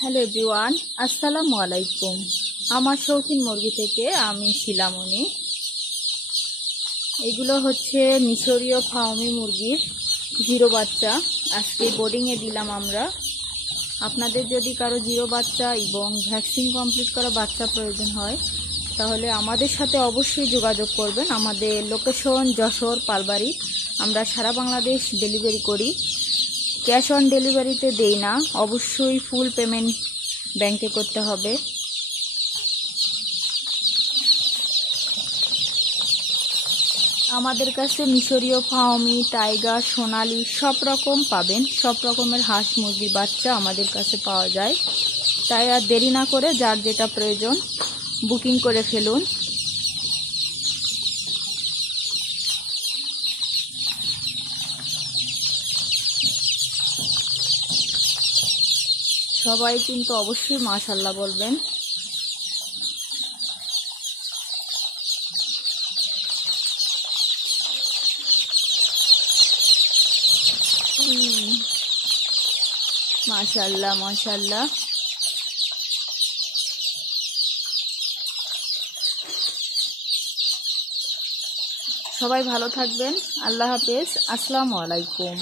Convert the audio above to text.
Hello everyone, আসসালামু আলাইকুম। আমার শৌখিন মুরগি থেকে আমি শিলামণি। এগুলো হচ্ছে মিশরীয় ফার্মি মুরগির জিরো বাচ্চা। আজকে বোর্ডিংয়ে দিলাম আমরা। আপনাদের যদি কারো জিরো বাচ্চা এবং ভ্যাকসিন কমপ্লিট করা বাচ্চা প্রয়োজন হয় তাহলে আমাদের সাথে অবশ্যই যোগাযোগ করবেন। আমাদের লোকেশন যশোর পালবাড়ি। আমরা সারা বাংলাদেশ ডেলিভারি করি। ক্যাশ অন ডেলিভারিতে দেই না, অবশ্যই ফুল পেমেন্ট ব্যাংকে করতে হবে। আমাদের কাছে মিশরীয় ফার্মি, টাইগার, সোনালি সব রকম পাবেন। সব রকমের হাঁস মুরগির বাচ্চা আমাদের কাছে পাওয়া যায়। তাই আর দেরি না করে যার যেটা প্রয়োজন বুকিং করে ফেলুন। সবাই কিন্তু অবশ্যই মাশাআল্লাহ বলবেন। মাশাআল্লাহ মাশাআল্লাহ। সবাই ভালো থাকবেন। আল্লাহ হাফেজ। আসসালামু আলাইকুম।